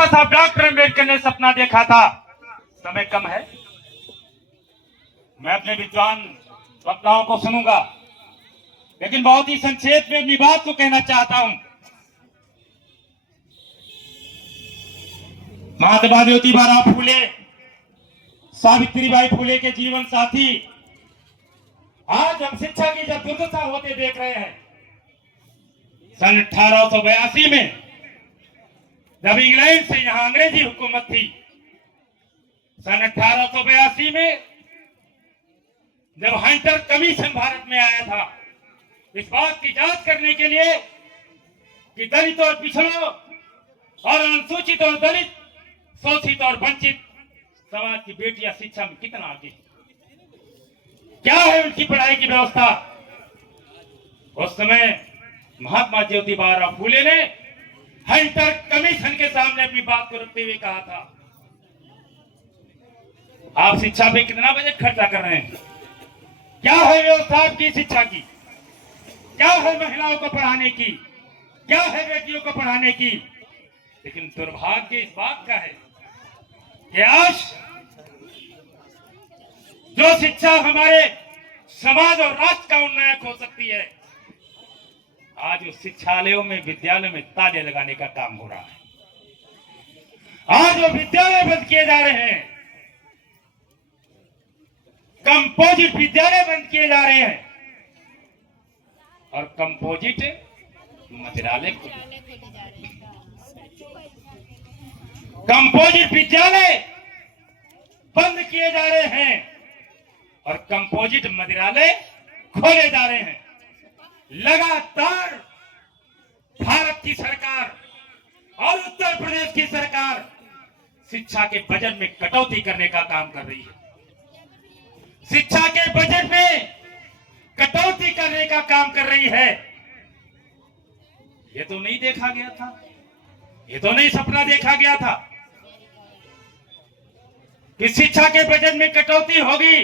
बाबा साहब डॉक्टर अम्बेडकर ने सपना देखा था। समय कम है, मैं अपने विद्वान वक्ताओं को सुनूंगा, लेकिन बहुत ही संक्षेप में अपनी बात को कहना चाहता हूं। महात्मा ज्योतिबा फूले, सावित्रीबाई फूले के जीवन साथी आज हम शिक्षा की जब दुर्दशा होते देख रहे हैं। सन 1882 में जब इंग्लैंड से यहां अंग्रेजी हुकूमत थी, सन 1882 में जब हंटर कमीशन भारत में आया था इस बात की जांच करने के लिए कि दलित और पिछड़ों और अनुसूचित और दलित, शोषित और वंचित समाज की बेटियां शिक्षा में कितना आगे, क्या है उनकी पढ़ाई की व्यवस्था। उस समय महात्मा ज्योतिबा फूले ने हंटर कमीशन के सामने अपनी बात को रखते हुए कहा था, आप शिक्षा पे कितना बजट खर्चा कर रहे हैं, क्या है व्यवस्था आपकी शिक्षा की, क्या है महिलाओं को पढ़ाने की, क्या है बेटियों को पढ़ाने की। लेकिन दुर्भाग्य इस बात का है कि आज जो शिक्षा हमारे समाज और राष्ट्र का उन्नयन हो सकती है, आज उस शिक्षालयों में, विद्यालयों में ताले लगाने का काम हो रहा है। आज वो विद्यालय बंद किए जा रहे हैं, कंपोजिट विद्यालय बंद किए जा रहे हैं और कंपोजिट मंदिरालय कंपोजिट विद्यालय बंद किए जा रहे हैं और कंपोजिट मंदिरालय खोले जा रहे हैं। लगातार भारत की सरकार और उत्तर प्रदेश की सरकार शिक्षा के बजट में कटौती करने का काम कर रही है। शिक्षा के बजट में कटौती करने का काम कर रही है। ये तो नहीं देखा गया था, ये तो नहीं सपना देखा गया था कि शिक्षा के बजट में कटौती होगी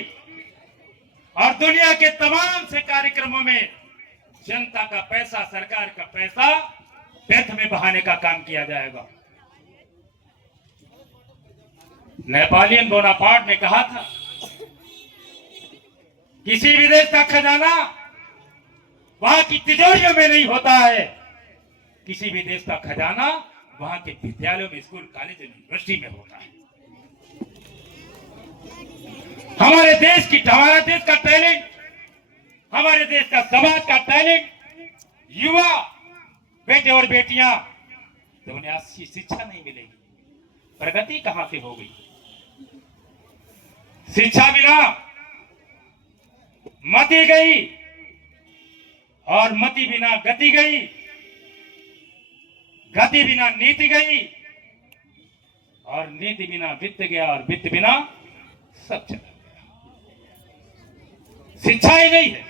और दुनिया के तमाम से कार्यक्रमों में जनता का पैसा, सरकार का पैसा व्यर्थ में बहाने का काम किया जाएगा। नेपोलियन बोनापार्ट ने कहा था, किसी भी देश का खजाना वहां की तिजोरियों में नहीं होता है, किसी भी देश का खजाना वहां के विद्यालयों में, स्कूल, कॉलेज, यूनिवर्सिटी में होता है। हमारा देश का टैलेंट, हमारे देश का समाज का टैलेंट, युवा बेटे और बेटियां, तो उन्हें अच्छी शिक्षा नहीं मिलेगी, प्रगति कहां से हो गई। शिक्षा बिना मति गई और मति बिना गति गई, गति बिना नीति गई और नीति बिना वित्त गया और वित्त बिना सब चला गया। शिक्षा ही नहीं है।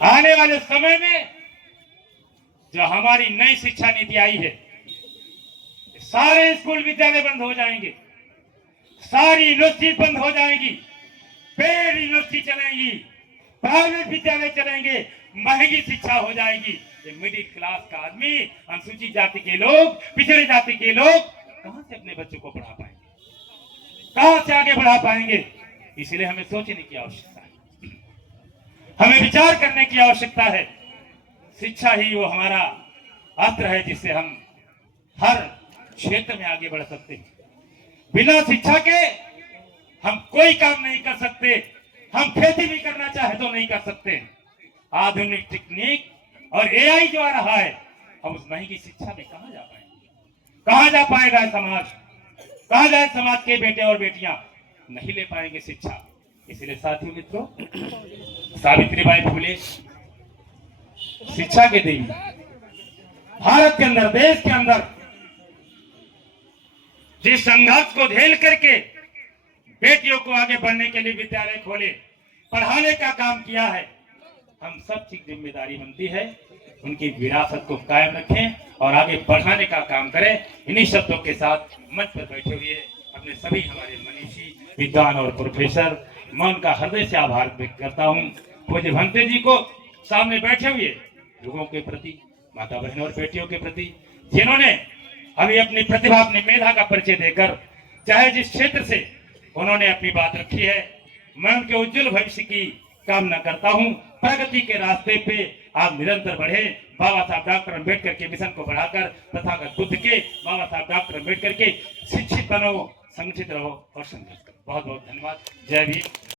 आने वाले समय में जो हमारी नई शिक्षा नीति आई है, सारे स्कूल विद्यालय बंद हो जाएंगे, सारी यूनिवर्सिटी बंद हो जाएगी, पेड यूनिवर्सिटी चलेंगी, प्राइवेट विद्यालय चलेंगे, महंगी शिक्षा हो जाएगी। मिडिल क्लास का आदमी, अनुसूचित जाति के लोग, पिछड़े जाति के लोग कहां से अपने बच्चों को पढ़ा पाएंगे, कहां से आगे बढ़ा पाएंगे। इसलिए हमें सोचने की आवश्यकता है, हमें विचार करने की आवश्यकता है। शिक्षा ही वो हमारा अस्त्र है जिससे हम हर क्षेत्र में आगे बढ़ सकते हैं। बिना शिक्षा के हम कोई काम नहीं कर सकते, हम खेती भी करना चाहे तो नहीं कर सकते। आधुनिक टेक्निक और एआई जो आ रहा है, हम उस महंगी शिक्षा में कहां जा पाएंगे, कहां जा पाएगा समाज, कहां जाए समाज के बेटे और बेटियां, नहीं ले पाएंगे शिक्षा। इसलिए साथियों, मित्रों, सावित्रीबाई फूले शिक्षा के देवी, भारत के अंदर, देश के अंदर जिस संघर्ष को झेल करके बेटियों को आगे बढ़ने के लिए विद्यालय खोले, पढ़ाने का काम किया है, हम सब की जिम्मेदारी बनती है उनकी विरासत को कायम रखें और आगे बढ़ाने का काम करें। इन्हीं शब्दों के साथ मंच पर बैठे हुए अपने सभी हमारे मनीषी, विद्वान और प्रोफेसर, मैं उनका हृदय से आभार व्यक्त करता हूँ। पूज्य भंते जी को सामने बैठे हुए लोगों के प्रति, माता बहनों और बेटियों के प्रति, जिन्होंने अभी अपनी प्रतिभा, अपनी मेधा का परिचय देकर, चाहे जिस क्षेत्र से उन्होंने अपनी बात रखी है, मैं उनके उज्जवल भविष्य की कामना करता हूं। प्रगति के रास्ते पे आप निरंतर बढ़े। बाबा साहब डॉक्टर अम्बेडकर के मिशन को बढ़ाकर तथागत बुद्ध के, बाबा साहब डॉक्टर अम्बेडकर के शिक्षित बनो, संगठित रहो और संघर्ष करो। बहुत बहुत धन्यवाद। जय भीम।